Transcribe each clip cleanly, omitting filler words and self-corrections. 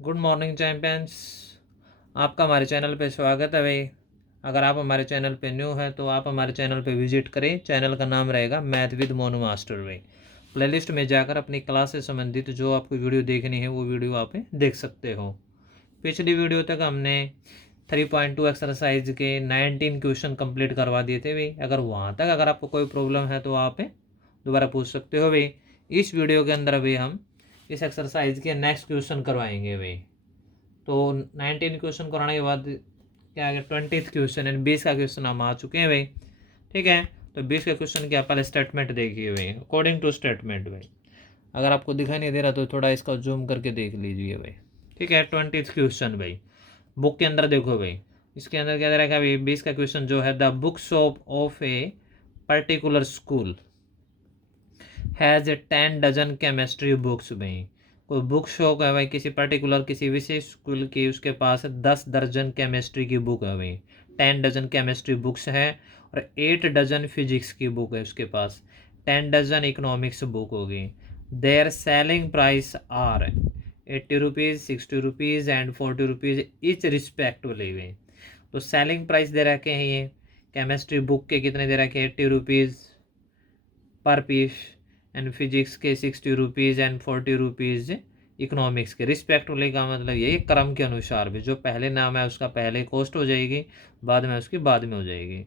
Good morning champions. आपका हमारे channel पे स्वागत है भाई। अगर आप हमारे चैनल पे न्यू हैं तो आप हमारे चैनल पे विजिट करें। चैनल का नाम रहेगा मैथ विद मोनू मास्टर भाई। प्लेलिस्ट में जाकर अपनी क्लास से संबंधित जो आपको वीडियो देखनी है वो वीडियो आप देख सकते हो। पिछली वीडियो तक हमने 3.2 एक्सरसाइज के 19 क्वेश्चन कंप्लीट करवा दिए थे भाई। अगर आपको कोई प्रॉब्लम है तो आप दोबारा पूछ सकते हो भाई। इस वीडियो के अंदर अभी हम इस एक्सरसाइज के नेक्स्ट क्वेश्चन करवाएंगे भाई। तो 19 क्वेश्चन कराने के बाद क्या आगे 20th क्वेश्चन है, 20 का क्वेश्चन हम आ चुके हैं भाई। ठीक है, तो 20 का क्वेश्चन क्या पहले स्टेटमेंट देखिए भाई। अकॉर्डिंग टू स्टेटमेंट भाई, अगर आपको दिखाई नहीं दे रहा तो थोड़ा इसका जूम करके देख लीजिए भाई। ठीक है, 20th क्वेश्चन भाई बुक के अंदर देखो भाई। इसके अंदर क्या दे रखा है भाई, 20 का क्वेश्चन जो है, the book shop of a particular school has 10 dozen chemistry books भाई। कोई बुक शॉप है भाई, किसी विशेष स्कूल की, उसके पास 10 दर्जन केमिस्ट्री की बुक है भाई। 10 डजन केमिस्ट्री बुक्स है और 8 डजन फिजिक्स की बुक है उसके पास। 10 डजन इकोनॉमिक्स बुक होगी। Their selling price are 80 rupees, 60 rupees and 40 rupees each respectively भाई। तो सेलिंग प्राइस दे रखे हैं ये केमिस्ट्री बुक के कितने दे रखे हैं, 80 रुपीज़ पर पीस, एंड फिजिक्स के 60 रुपीज़ एंड 40 रुपीज़ इकोनॉमिक्स के रिस्पेक्टिवली। का मतलब यही क्रम के अनुसार भी, जो पहले नाम है उसका पहले कॉस्ट हो जाएगी, बाद में उसकी बाद में हो जाएगी।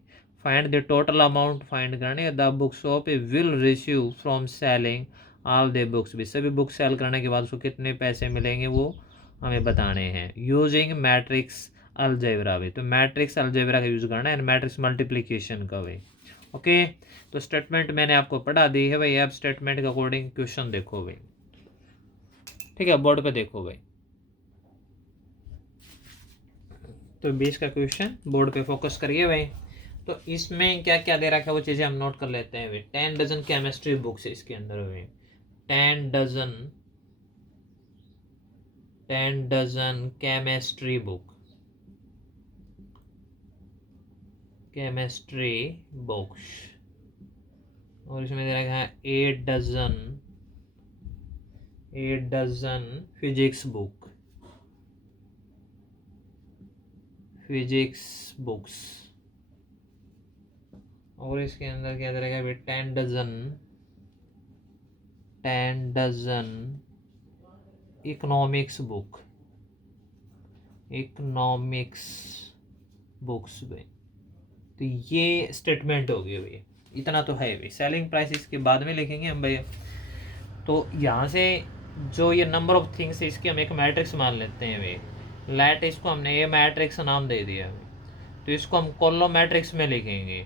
Find the total amount, find करने the book shop will receive from selling all the books भी। सभी बुक सेल करने के बाद उसको कितने पैसे मिलेंगे वो हमें बताने हैं। यूजिंग मैट्रिक्स अलजेब्रा भी, तो मैट्रिक्स अलजेब्रा का यूज़ करना है, एंड मैट्रिक्स मल्टीप्लिकेशन का भी। ओके, तो स्टेटमेंट मैंने आपको पढ़ा दी है भाई। अब स्टेटमेंट के अकॉर्डिंग क्वेश्चन देखो भाई। ठीक है, बोर्ड पे देखो भाई। तो 20 का क्वेश्चन बोर्ड पे फोकस करिए भाई। तो इसमें क्या क्या दे रखा है वो चीज़ें हम नोट कर लेते हैं भाई। 10 डजन केमिस्ट्री बुक्स इसके अंदर भाई। 10 डजन केमिस्ट्री बुक्स, और इसमें दे रखा है 8 डजन फिजिक्स बुक्स, और इसके अंदर क्या दे रखा है भाई, 10 डजन इकोनॉमिक्स बुक्स भाई। तो ये स्टेटमेंट हो गई भाई, इतना तो है भाई। सेलिंग प्राइस इसके बाद में लिखेंगे हम भाई। तो यहाँ से जो ये नंबर ऑफ थिंग्स है इसकी हम एक मैट्रिक्स मान लेते हैं भाई। लेट इसको हमने ये मैट्रिक्स नाम दे दिया भाई। तो इसको हम कॉलम मैट्रिक्स में लिखेंगे।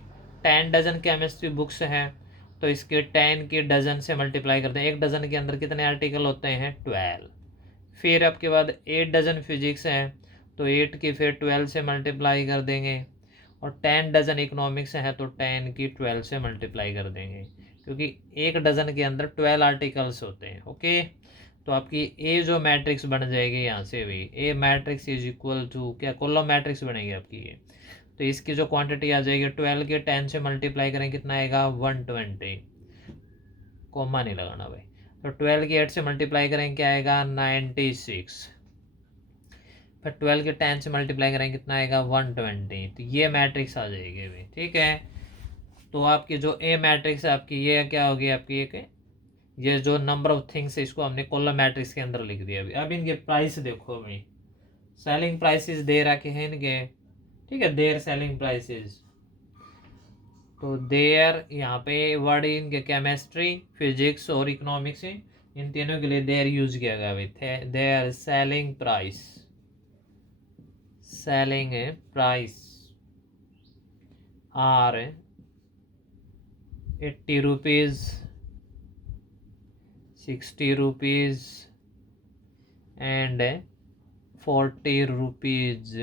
10 डजन केमिस्ट्री बुक्स हैं, तो इसके 10 के डजन से मल्टीप्लाई करते हैं। एक डजन के अंदर कितने आर्टिकल होते हैं, 12। फिर आपके बाद 8 डजन फिजिक्स हैं, तो 8 की फिर 12 से मल्टीप्लाई कर देंगे। और 10 डजन इकोनॉमिक्स हैं, तो 10 की 12 से मल्टीप्लाई कर देंगे, क्योंकि एक डजन के अंदर 12 आर्टिकल्स होते हैं। ओके, तो आपकी ए जो मैट्रिक्स बन जाएगी यहाँ से भी, ए मैट्रिक्स इज इक्वल टू क्या, कॉलम मैट्रिक्स बनेगी आपकी ये। तो इसकी जो क्वांटिटी आ जाएगी, 12 के 10 से मल्टीप्लाई करें कितना आएगा, 120। कॉमा नहीं लगाना भाई। तो 12 के 8 से मल्टीप्लाई करें क्या आएगा, 96। फिर 12 के 10 से मल्टीप्लाई करें कितना आएगा, 120। तो ये मैट्रिक्स आ जाएगी भाई। ठीक है, तो आपकी जो ए मैट्रिक्स है आपकी, ये क्या होगी आपकी एक, ये जो नंबर ऑफ थिंग्स है इसको हमने कॉलम मैट्रिक्स के अंदर लिख दिया अभी। अब इनके प्राइस देखो भाई। सेलिंग प्राइसेस दे रखे हैं इनके। ठीक है, देयर सेलिंग प्राइसेस, तो देयर यहाँ पे वर्ड इनके केमिस्ट्री, फिजिक्स और इकोनॉमिक्स है, इन तीनों के लिए देयर यूज किया गया भाई। Their selling price are 80 rupees, 60 rupees and 40 rupees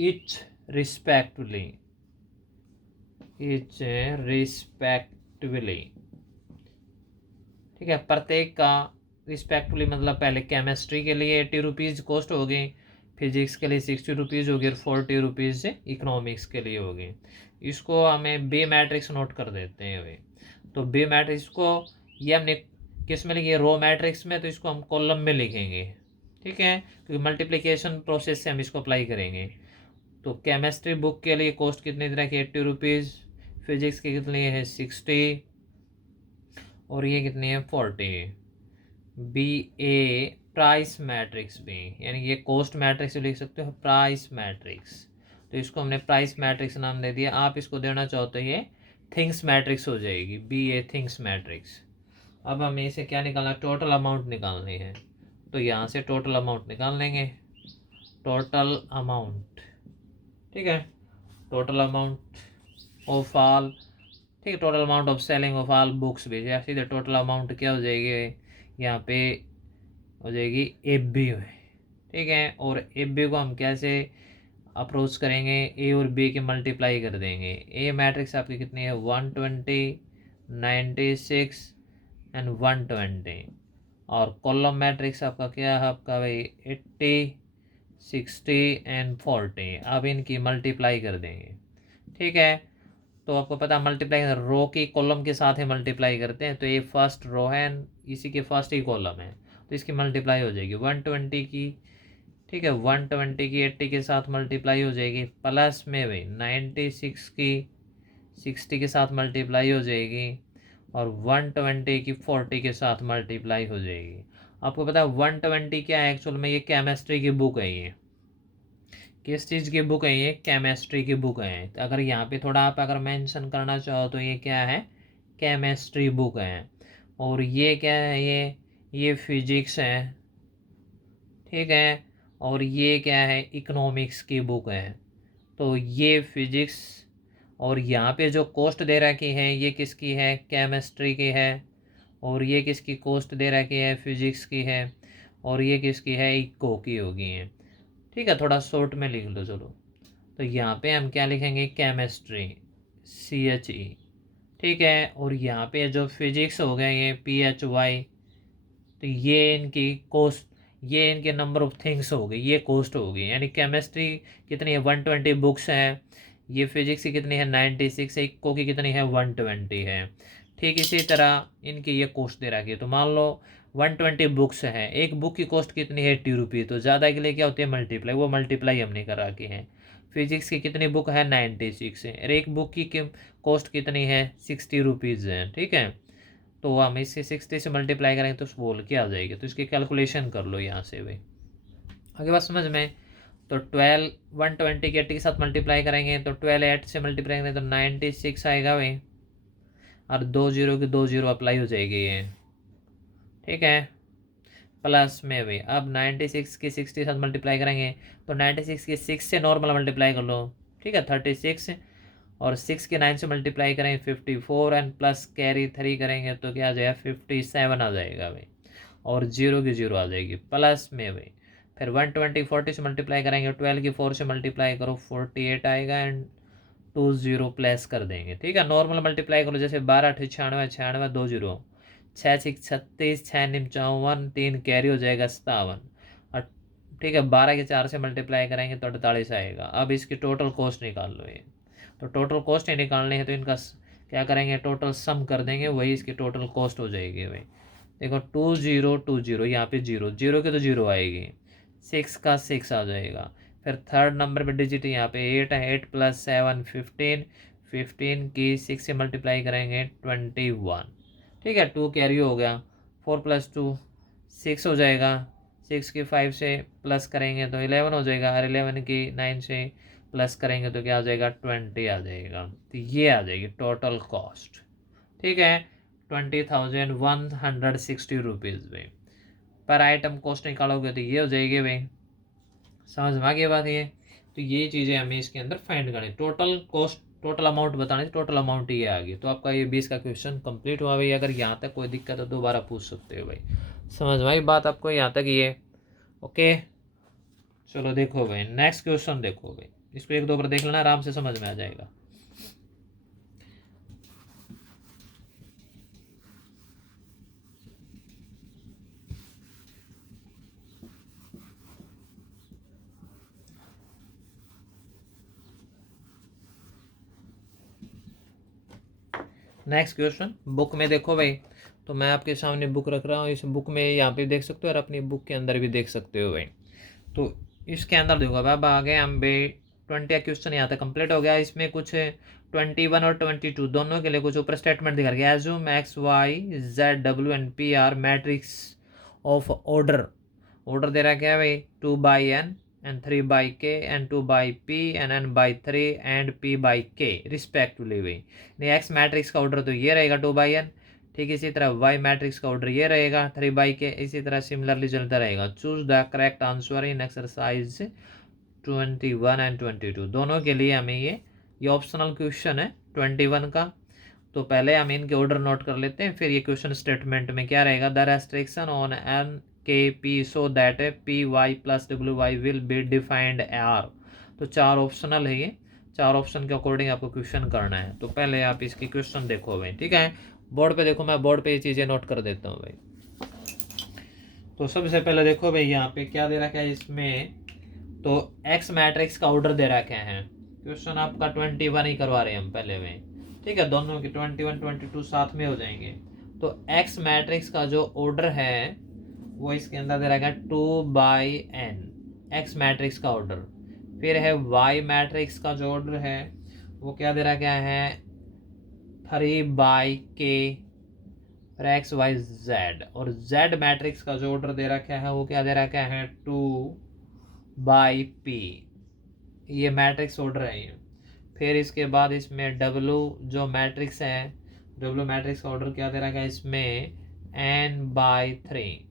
each respectively। ठीक है, प्रत्येक का रिस्पेक्टिवली मतलब पहले केमिस्ट्री के लिए 80 रुपीज़ कॉस्ट हो गई, फिजिक्स के लिए 60 रुपीज़ होगी, और 40 रुपीज़ इकोनॉमिक्स के लिए होगी। इसको हमें बी मैट्रिक्स नोट कर देते हैं भाई। तो बी मैट्रिक्स को ये हमने किस में लिखी है, रो मैट्रिक्स में, तो इसको हम कॉलम में लिखेंगे। ठीक है, क्योंकि मल्टीप्लिकेशन प्रोसेस से हम इसको अप्लाई करेंगे। तो केमिस्ट्री बुक के लिए कॉस्ट कितनी तरह की 80 रुपीज़, फिजिक्स की कितनी है 60, और ये कितनी है 40। बी ए प्राइस मैट्रिक्स भी, यानी ये कॉस्ट मैट्रिक्स लिख सकते हो, प्राइस मैट्रिक्स। तो इसको हमने प्राइस मैट्रिक्स नाम दे दिया। आप इसको देना चाहो तो ये थिंग्स मैट्रिक्स हो जाएगी, बी ए थिंग्स मैट्रिक्स। अब हमें इसे क्या निकालना, टोटल अमाउंट निकालनी है। तो यहाँ से टोटल अमाउंट निकाल लेंगे, टोटल अमाउंट, ठीक है, टोटल अमाउंट ऑफ ऑल, ठीक है, total amount of selling of all books भी, या सीधे टोटल अमाउंट क्या हो जाएगी यहाँ पे, हो जाएगी एफ बी में, ठीक है। और एफ बी को हम कैसे अप्रोच करेंगे, ए और बी के मल्टीप्लाई कर देंगे। ए मैट्रिक्स आपकी कितनी है 120, 96 एंड 120, और कॉलम मैट्रिक्स आपका क्या है, आपका भाई 80, 60 एंड 40। अब इनकी मल्टीप्लाई कर देंगे, ठीक है। तो आपको पता मल्टीप्लाई रो की कॉलम के साथ ही मल्टीप्लाई करते हैं, तो ये फर्स्ट रो है, इसी के फर्स्ट ही कॉलम है, तो इसकी मल्टीप्लाई हो जाएगी 120 की, ठीक है, 120 की 80 के साथ मल्टीप्लाई हो जाएगी, प्लस में भाई 96 की 60 के साथ मल्टीप्लाई हो जाएगी, और 120 की 40 के साथ मल्टीप्लाई हो जाएगी। आपको पता है 120 क्या है, एक्चुअल में ये केमिस्ट्री की बुक है, ये किस चीज़ की बुक है, ये केमिस्ट्री की बुक है। तो अगर यहाँ पे थोड़ा आप अगर मेंशन करना चाहो तो ये क्या है, केमिस्ट्री बुक है। और ये क्या है, ये फिजिक्स है, ठीक है। और ये क्या है, इकोनॉमिक्स की बुक है। तो ये फिजिक्स, और यहाँ पे जो कॉस्ट दे रखी है ये किसकी है, केमिस्ट्री की है। और ये किसकी कॉस्ट दे रखी है, फिजिक्स की है। और ये किसकी है, इको की होगी है, ठीक है। थोड़ा शॉर्ट में लिख लो चलो। तो यहाँ पे हम क्या लिखेंगे, केमिस्ट्री, CHE, ठीक है। और यहाँ पे जो फिजिक्स हो गए ये PHY, तो ये इनकी कॉस्ट, ये इनके नंबर ऑफ थिंग्स हो गई, ये कॉस्ट हो गई। यानी केमिस्ट्री कितनी है 120 बुक्स हैं, ये फिजिक्स की कितनी है 96 है, इको की कितनी है 120 है, ठीक। इसी तरह इनकी ये कॉस्ट दे रखी है। तो मान लो 120 बुक्स हैं, एक बुक की कॉस्ट कितनी है 80 रुपये, तो ज़्यादा के लिए क्या होती है मल्टीप्लाई, वो मल्टीप्लाई हमने कर रखी है। फिजिक्स की कितनी बुक है 96 है, और एक बुक की कॉस्ट कितनी है 60 रुपीज़ है, ठीक है। तो हम इसे 60 से मल्टीप्लाई करेंगे तो बोल के आ जाएगी, तो इसकी कैलकुलेशन कर लो यहाँ से भाई, आगे बात समझ में। तो 12 120 के 80 के साथ मल्टीप्लाई करेंगे, तो 12 8 से मल्टीप्लाई करेंगे तो 96 आएगा भाई, और 2 जीरो की 2 जीरो अप्लाई हो जाएगी ये, ठीक है। प्लस में भाई अब 96 की 60 के साथ मल्टीप्लाई करेंगे, तो 96 की 6 से नॉर्मल मल्टीप्लाई कर लो, ठीक है 36, और 6 के 9 से मल्टीप्लाई करेंगे 54, एंड प्लस कैरी 3 करेंगे तो क्या आ जाएगा 57 आ जाएगा भाई, और जीरो की जीरो आ जाएगी, प्लस में भाई। फिर 120 40 से मल्टीप्लाई करेंगे, 12 की 4 से मल्टीप्लाई करो 48 आएगा, एंड 2 जीरो प्लस कर देंगे, ठीक है। नॉर्मल मल्टीप्लाई करो, जैसे 12 96 96 2 जीरो, 6 6 36, 6 निम 54, 3 कैरी हो जाएगा 57, और ठीक है 12 के 4 से मल्टीप्लाई करेंगे तो 48 आएगा। अब इसकी टोटल कॉस्ट निकाल लो ये, तो टोटल कॉस्ट ही निकालनी है, तो इनका क्या करेंगे, टोटल सम कर देंगे, वही इसकी टोटल कॉस्ट हो जाएगी भाई। देखो 2020, यहाँ पे जीरो जीरो की तो जीरो आएगी, 6 का 6 आ जाएगा। फिर थर्ड नंबर पे डिजिट यहाँ पे 8 है, 8 + 7 15, 15 की 6 से मल्टीप्लाई करेंगे 21, ठीक है। 2 कैरी हो गया, 4 + 2 6 हो जाएगा, 6 की 5 से प्लस करेंगे तो 11 हो जाएगा, और 11 की 9 से प्लस करेंगे तो क्या आ जाएगा 20 आ जाएगा। तो ये आ जाएगी टोटल कॉस्ट, ठीक है 20,160 रुपीज़ भाई। पर आइटम कॉस्ट निकालोगे तो ये हो जाएगी भाई, समझ में आ गई बात ये। तो ये चीज़ें हमें इसके अंदर फाइंड करनी, टोटल कॉस्ट, टोटल अमाउंट बतानी, टोटल अमाउंट ये आ गई। तो आपका ये 20 का क्वेश्चन कंप्लीट हुआ भाई। अगर यहाँ तक कोई दिक्कत है दोबारा पूछ सकते हो भाई, समझ में आई बात आपको यहाँ तक ये, ओके। चलो देखो भाई नेक्स्ट क्वेश्चन देखो भाई, इसको एक दो बार देख लेना, आराम से समझ में आ जाएगा। नेक्स्ट क्वेश्चन बुक में देखो भाई, तो मैं आपके सामने बुक रख रहा हूँ, इस बुक में यहाँ पे देख सकते हो और अपनी बुक के अंदर भी देख सकते हो भाई। तो इसके अंदर देखो अब आगे हम भाई 20 क्वेश्चन यहाँ तक कंप्लीट हो गया। इसमें कुछ 21 और 22 दोनों के लिए कुछ ऊपर स्टेटमेंट दिखा गया। Assume X Y Z W and P R matrix of order दे रहा क्या है भाई 2 by N and 3 by K and 2 by P and N by 3 and P by K respectively भाई। नहीं एक्स मैट्रिक्स का ऑर्डर तो ये रहेगा 2 बाई एन, ठीक इसी तरह वाई मैट्रिक्स का ऑर्डर ये रहेगा 3 बाई के, इसी तरह सिमिलरली चलता रहेगा। Choose the correct answer in exercise 21 and 22 दोनों के लिए हमें ये ऑप्शनल क्वेश्चन है 21 का। तो पहले हम इनके ऑर्डर नोट कर लेते हैं, फिर ये क्वेश्चन स्टेटमेंट में क्या रहेगा। The restriction on N K P so that P Y plus W Y will be defined are. तो 4 ऑप्शनल है, ये 4 ऑप्शन के अकॉर्डिंग आपको क्वेश्चन करना है। तो पहले आप इसकी क्वेश्चन देखो भाई, ठीक है। बोर्ड पे देखो, मैं बोर्ड पे ये चीज़ें नोट कर देता हूँ भाई। तो सबसे पहले देखो भाई यहाँ पे क्या दे रखा है इसमें, तो एक्स मैट्रिक्स का ऑर्डर दे रखे हैं। क्वेश्चन आपका 21 ही करवा रहे हैं हम पहले में, ठीक है। दोनों के 21 22 साथ में हो जाएंगे। तो एक्स मैट्रिक्स का जो ऑर्डर है वो इसके अंदर दे रखा है 2 बाई एन, एक्स मैट्रिक्स का ऑर्डर। फिर है वाई मैट्रिक्स का जो ऑर्डर है वो क्या दे रखा है 3 बाई के और एक्स वाई जेड। और जेड मैट्रिक्स का जो ऑर्डर दे रखा है वो क्या दे रखा है 2 बाई पी, ये मैट्रिक्स ऑर्डर है ये। फिर इसके बाद इसमें डब्लू जो मैट्रिक्स है, डब्लू मैट्रिक्स का ऑर्डर क्या दे रखा है इसमें n बाई 3।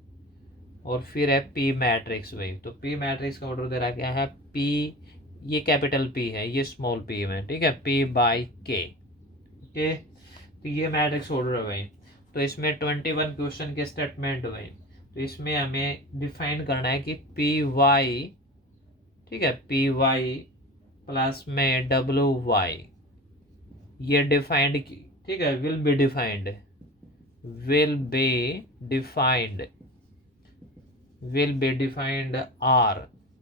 और फिर है पी मैट्रिक्स भाई, तो पी मैट्रिक्स का ऑर्डर दे रहा क्या है पी, ये कैपिटल पी है, ये स्मॉल पी में, ठीक है, पी बाई के, ओके। तो ये मैट्रिक्स ऑर्डर है भाई। तो इसमें 21 क्वेश्चन के स्टेटमेंट भाई। तो इसमें हमें डिफाइन करना है कि पी वाई, ठीक है, पी वाई प्लस में डब्ल्यू वाई, ये डिफाइंड, ठीक है, will be defined, will be defined, will be defined are.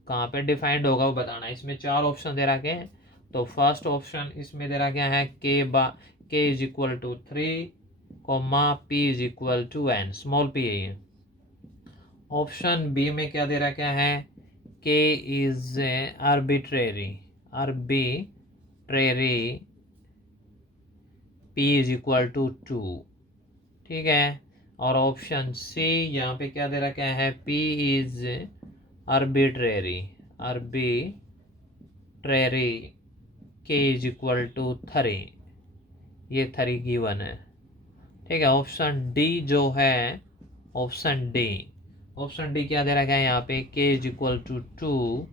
कहाँ पे डिफाइंड होगा वो बताना। इसमें 4 ऑप्शन दे रखे हैं। तो फर्स्ट ऑप्शन इसमें दे रखा है K is equal to 3 comma P is equal to N, small P है ये। ऑप्शन बी में क्या दे रखा है K is arbitrary, P is equal to 2, ठीक है। और ऑप्शन सी यहाँ पे क्या दे रखा है पी इज आर्बिट्रेरी, के इज इक्वल टू 3, ये 3 गिवन है, ठीक है। ऑप्शन डी जो है, ऑप्शन डी क्या दे रखा है यहाँ पे K is equal to 2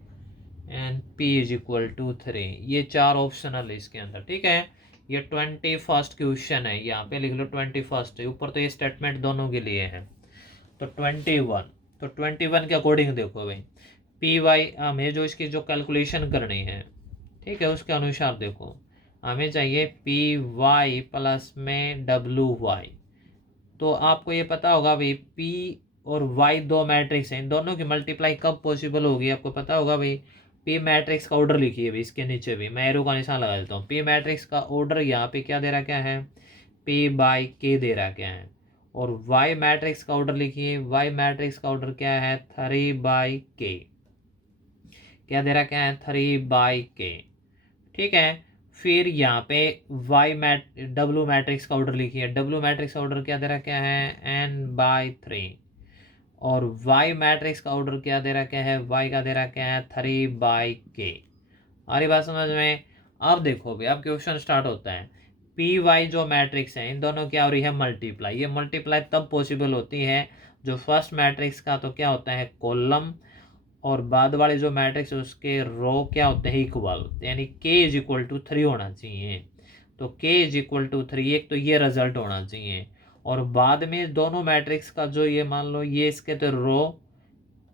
and P is equal to 3, ये 4 ऑप्शनल है इसके अंदर, ठीक है। ये 21st क्वेश्चन है, यहाँ पे लिख लो 21st है ऊपर। तो ये स्टेटमेंट दोनों के लिए है। तो 21 के अकॉर्डिंग देखो भाई पी वाई, हमें जो इसकी जो कैलकुलेशन करनी है, ठीक है, उसके अनुसार देखो हमें चाहिए पी वाई प्लस में डब्ल्यू वाई। तो आपको ये पता होगा भाई पी और वाई 2 मैट्रिक्स हैं, इन दोनों की मल्टीप्लाई कब पॉसिबल होगी आपको पता होगा भाई। पी मैट्रिक्स का ऑर्डर लिखिए भाई, इसके नीचे भी मैं एरो का निशान लगा देता हूँ। पी मैट्रिक्स का ऑर्डर यहाँ पे क्या दे रहा क्या है पी बाई के दे रहा क्या है। और वाई मैट्रिक्स का ऑर्डर लिखिए, वाई मैट्रिक्स का ऑर्डर क्या है 3 बाई के, क्या दे रहा क्या है 3 बाई के, ठीक है। फिर यहाँ पे डब्लू मैट्रिक्स का ऑर्डर लिखिए, डब्लू मैट्रिक्स का ऑर्डर क्या दे रहा क्या है n बाई 3। और वाई मैट्रिक्स का ऑर्डर क्या दे रहा क्या है, वाई का दे रहा क्या है 3 बाई के। हमारी बात समझ में। अब देखो भाई अब क्वेश्चन स्टार्ट होता है। पी वाई जो मैट्रिक्स है इन दोनों क्या हो रही है मल्टीप्लाई। ये मल्टीप्लाई तब पॉसिबल होती है जो फर्स्ट मैट्रिक्स का तो क्या होता है कॉलम, और बाद वाले जो मैट्रिक्स है उसके रो क्या होते हैं इक्वल, यानी के इज इक्वल टू 3 होना चाहिए। तो के इज इक्वल टू 3, एक तो ये रिजल्ट होना चाहिए। और बाद में दोनों मैट्रिक्स का जो ये मान लो ये इसके तो रो,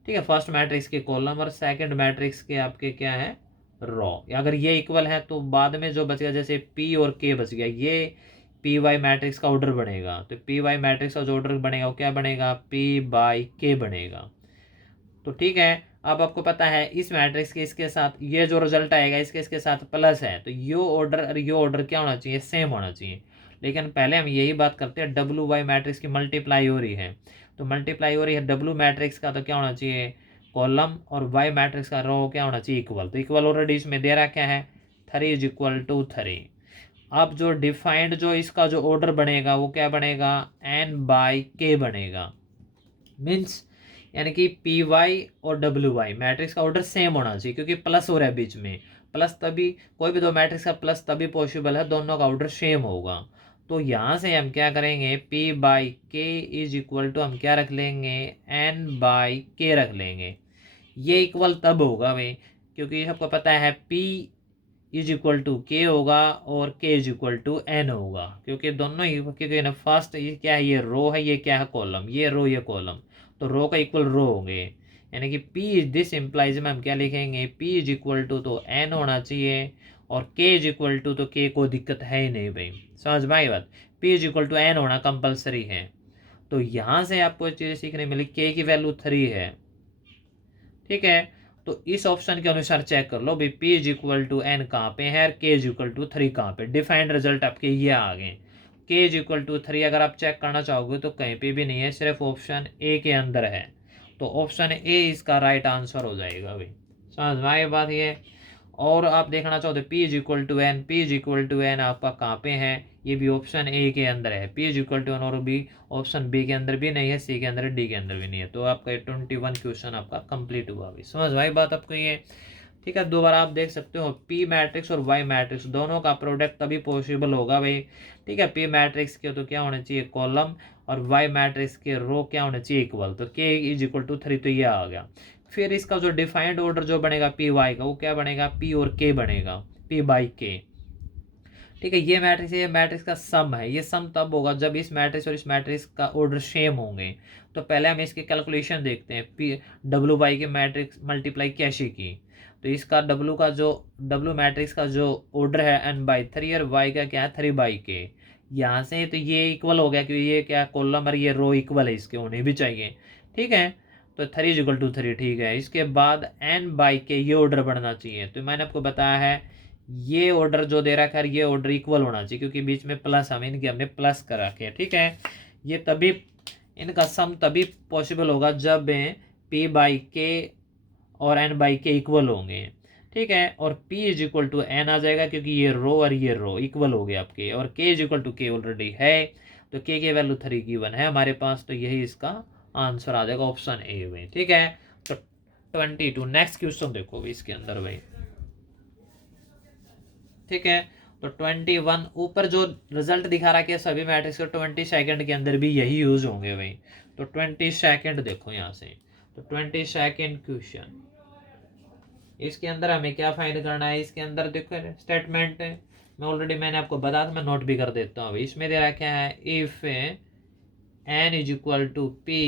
ठीक है, फर्स्ट मैट्रिक्स के कॉलम और सेकंड मैट्रिक्स के आपके क्या है रो। अगर ये इक्वल है तो बाद में जो बचेगा जैसे पी और के बच गया, ये पी वाई मैट्रिक्स का ऑर्डर बनेगा। तो पी वाई मैट्रिक्स का जो ऑर्डर बनेगा वो क्या बनेगा पी बाई के बनेगा। तो ठीक है, अब आपको पता है इस मैट्रिक्स के इसके साथ ये जो रिजल्ट आएगा इसके साथ प्लस है, तो ये ऑर्डर और ये ऑर्डर क्या होना चाहिए सेम होना चाहिए। लेकिन पहले हम यही बात करते हैं डब्ल्यू वाई मैट्रिक्स की मल्टीप्लाई हो रही है, तो मल्टीप्लाई हो रही है डब्ल्यू मैट्रिक्स का, तो क्या होना चाहिए कॉलम, और वाई मैट्रिक्स का रो क्या होना चाहिए इक्वल। तो इक्वल ऑलरेडी इसमें दे रखा है 3 इज इक्वल टू 3। अब जो डिफाइंड जो इसका जो ऑर्डर बनेगा वो क्या बनेगा n बाई के बनेगा। मीन्स यानी कि पी वाई और डब्ल्यू वाई मैट्रिक्स का ऑर्डर सेम होना चाहिए, क्योंकि प्लस हो रहा है बीच में, प्लस तभी कोई भी दो मैट्रिक्स का प्लस तभी पॉसिबल है दोनों का ऑर्डर सेम होगा। तो यहाँ से हम क्या करेंगे पी बाई के इज इक्वल टू हम क्या रख लेंगे एन बाई के रख लेंगे। ये इक्वल तब होगा भाई क्योंकि सबको पता है पी इज इक्वल टू के होगा और के इज इक्वल टू एन होगा, क्योंकि दोनों ही, क्योंकि ना फर्स्ट ये क्या है, ये रो है, ये क्या है कॉलम, ये रो ये कॉलम, तो रो का इक्वल रो होंगे। यानी कि पी इज दिस इम्प्लाइज में हम क्या लिखेंगे पी इज इक्वल टू तो एन होना चाहिए और के इज इक्वल टू तो के को दिक्कत है ही नहीं भाई, समझ में आई बात। P is equal to N होना कंपलसरी है। तो यहाँ से आपको चीज़ें सीखने मिली, के की वैल्यू 3 है, ठीक है। तो इस ऑप्शन के अनुसार चेक कर लो भाई P is equal to N कहाँ पे है और के इज इक्वल टू 3 कहाँ पे। डिफाइंड रिजल्ट आपके ये आ गए। के इज इक्वल टू 3 अगर आप चेक करना चाहोगे तो कहीं पे भी नहीं है, सिर्फ ऑप्शन ए के अंदर है। तो ऑप्शन ए इसका राइट आंसर हो जाएगा भाई, समझ में आई बात ये। और आप देखना चाहो तो P is equal to N, P is equal to N आपका कहाँ पे है, ये भी ऑप्शन ए के अंदर है। P is equal to N और भी ऑप्शन बी के अंदर भी नहीं है, सी के अंदर, डी के अंदर भी नहीं है। तो आपका 21 क्वेश्चन आपका कंप्लीट हुआ भाई, समझ भाई बात आपको ये, ठीक है। दोबारा आप देख सकते हो पी मैट्रिक्स और वाई मैट्रिक्स दोनों का प्रोडक्ट तभी पॉसिबल होगा भाई, ठीक है। पी मैट्रिक्स के तो क्या होना चाहिए कॉलम और वाई मैट्रिक्स के रो क्या होना चाहिए इक्वल, तो के इज इक्वल टू 3 तो ये आ गया। फिर इसका जो डिफाइंड ऑर्डर जो बनेगा पी वाई का वो क्या बनेगा पी और के बनेगा, पी बाई के, ठीक है। ये मैट्रिक्स का सम है, ये सम तब होगा जब इस मैट्रिक्स और इस मैट्रिक्स का ऑर्डर सेम होंगे। तो पहले हम इसकी कैलकुलेशन देखते हैं, पी डब्ल्यू बाई के मैट्रिक्स मल्टीप्लाई कैसे की। तो इसका डब्ल्यू मैट्रिक्स का जो ऑर्डर है एन बाई 3 और वाई का क्या है 3 बाई के। यहाँ से तो ये इक्वल हो गया क्योंकि ये क्या कॉलम और ये रो इक्वल है, इसके होने भी चाहिए, ठीक है। तो 3 इज इक्वल टू 3, ठीक है। इसके बाद एन बाई के ये ऑर्डर बढ़ना चाहिए। तो मैंने आपको बताया है ये ऑर्डर जो दे रखा है ये ऑर्डर इक्वल होना चाहिए, क्योंकि बीच में प्लस हमने प्लस कर रखे हैं, ठीक है। ये तभी इनका सम तभी पॉसिबल होगा जब पी बाई के और एन बाई के इक्वल होंगे, ठीक है। और P is equal to N आ जाएगा क्योंकि ये रो और ये रो इक्वल हो गए आपके, और के इज इक्वल टू के ऑलरेडी है, तो के की वैल्यू 3 गिवन है हमारे पास, तो यही इसका आंसर आ जाएगा ऑप्शन ए में, ठीक है। तो 22 नेक्स्ट क्वेश्चन देखो इसके अंदर भाई, ठीक है। तो 21 ऊपर जो रिजल्ट दिखा रहा है सभी मैट्रिक्स को 20 सेकंड के अंदर भी यही यूज होंगे भाई। तो 20 सेकंड देखो यहाँ से, तो 20 सेकंड क्वेश्चन, इसके अंदर हमें क्या फाइंड करना है। इसके अंदर देखो स्टेटमेंट मैं ऑलरेडी मैंने आपको बताया था, मैं नोट भी कर देता हूँ। इसमें दे रखा है if N is equal to P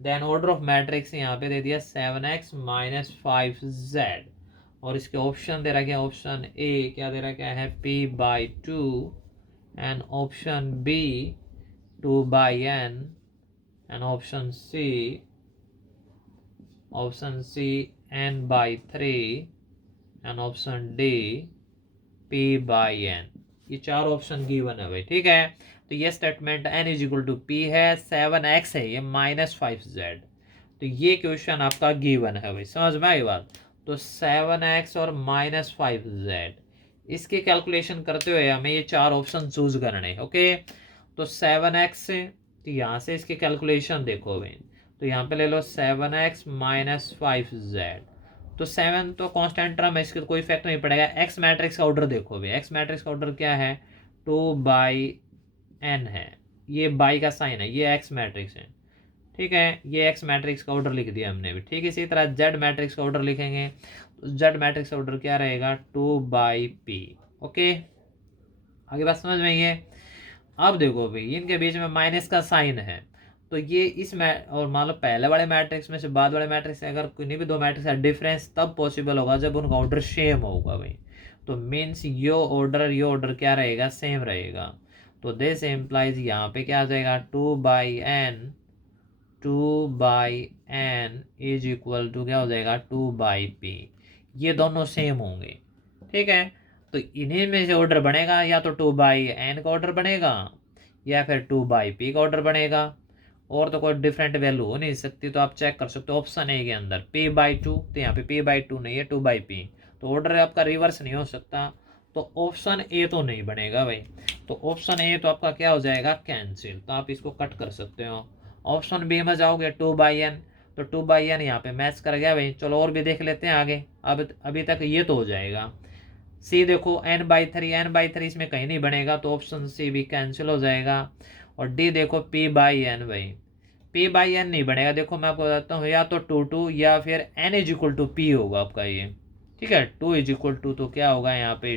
then order of matrix यहाँ पे दे दिया 7x माइनस 5z, और इसके ऑप्शन दे रखे हैं, ऑप्शन ए क्या दे रखा है p by 2 and option B 2 by n and option C n by 3 and option D p by n। ये चार ऑप्शन गिवन है भाई, ठीक है। तो ये statement n is equal to P है, 7x है, ये माइनस 5z। तो ये क्वेश्चन आपका गिवन है भाई, समझ में आई बात। तो 7x और माइनस 5z इसके कैलकुलेशन करते हुए हमें ये चार ऑप्शन चूज करने, ओके। तो 7x से, तो यहाँ से इसके कैलकुलेशन देखो भाई, तो यहाँ पे ले लो 7x माइनस 5z। तो 7 तो कांस्टेंट टर्म है, इसके कोई इफेक्ट नहीं पड़ेगा। एक्स मैट्रिक्स का ऑर्डर देखो भाई, एक्स मैट्रिक्स का ऑर्डर क्या है 2 बाई n है, ये बाई का साइन है, ये एक्स मैट्रिक्स है, ठीक है। ये एक्स मैट्रिक्स का ऑर्डर लिख दिया हमने भी, ठीक है। इसी तरह जेड मैट्रिक्स का ऑर्डर लिखेंगे, तो जेड मैट्रिक्स का ऑर्डर क्या रहेगा 2 बाई पी, ओके। आगे बात समझ में आई है। अब देखो भाई इनके बीच में माइनस का साइन है, तो ये इस और मान लो पहले वाले मैट्रिक्स में से बाद वाले मैट्रिक्स से अगर कोई भी दो मैट्रिक्स का डिफरेंस तब पॉसिबल होगा जब उनका ऑर्डर सेम होगा भाई। तो मीन्स यो ऑर्डर क्या रहेगा सेम रहेगा। तो दिस इम्प्लाइज यहाँ पे क्या आ जाएगा 2 by N is equal to क्या हो जाएगा 2 बाई पी, ये दोनों सेम होंगे, ठीक है। तो इन्हीं में से ऑर्डर बनेगा, या तो 2/n का ऑर्डर बनेगा या फिर 2/p का ऑर्डर बनेगा, और तो कोई डिफरेंट वैल्यू हो नहीं सकती। तो आप चेक कर सकते हो ऑप्शन ए के अंदर p/2, तो यहाँ पे p/2 नहीं है, 2/p, तो ऑर्डर आपका रिवर्स नहीं हो सकता। तो ऑप्शन ए तो नहीं बनेगा भाई। तो ऑप्शन ए तो आपका क्या हो जाएगा, कैंसिल, तो आप इसको कट कर सकते हो। ऑप्शन बी में जाओगे 2/n, तो 2/n यहाँ पे मैच कर गया भाई। चलो और भी देख लेते हैं आगे। अब अभी तक ये तो हो जाएगा। सी देखो n/3, n/3 इसमें कहीं नहीं बनेगा, तो ऑप्शन सी भी कैंसिल हो जाएगा। और डी देखो p/n भाई, p/n नहीं बनेगा। देखो मैं आपको बताता हूँ, या तो 2 या फिर n=p होगा आपका ये, ठीक है। 2 तो क्या होगा यहाँ पे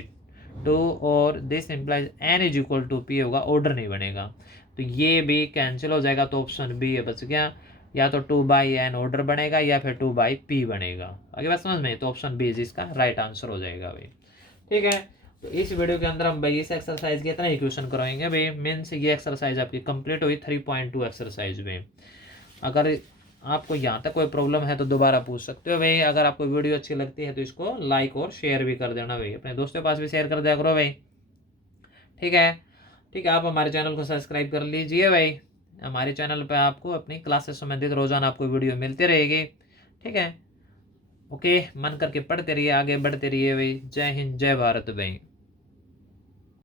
2, और दिस इम्प्लाइज n=p होगा, ऑर्डर नहीं बनेगा, तो ये भी कैंसिल हो जाएगा। तो ऑप्शन बी है बच गया, या तो 2/n ऑर्डर बनेगा या फिर 2/p बनेगा। आगे बात समझ में, तो ऑप्शन बी इसका राइट आंसर हो जाएगा भाई, ठीक है। तो इस वीडियो के अंदर हम भाई इस एक्सरसाइज के इतना ही क्वेश्चन करवाएंगे भाई। मीन्स ये एक्सरसाइज आपकी कंप्लीट हुई 3.2 एक्सरसाइज में। अगर आपको यहाँ तक कोई प्रॉब्लम है तो दोबारा पूछ सकते हो भाई। अगर आपको वीडियो अच्छी लगती है तो इसको लाइक और शेयर भी कर देना भाई, अपने दोस्तों के पास भी शेयर कर दिया करो भाई, ठीक है। ठीक है, आप हमारे चैनल को सब्सक्राइब कर लीजिए भाई। हमारे चैनल पे आपको अपनी क्लास से संबंधित रोजाना आपको वीडियो मिलती रहेगी, ठीक है। ओके, मन करके पढ़ते रहिए, आगे बढ़ते रहिए भाई। जय हिंद, जय भारत भाई।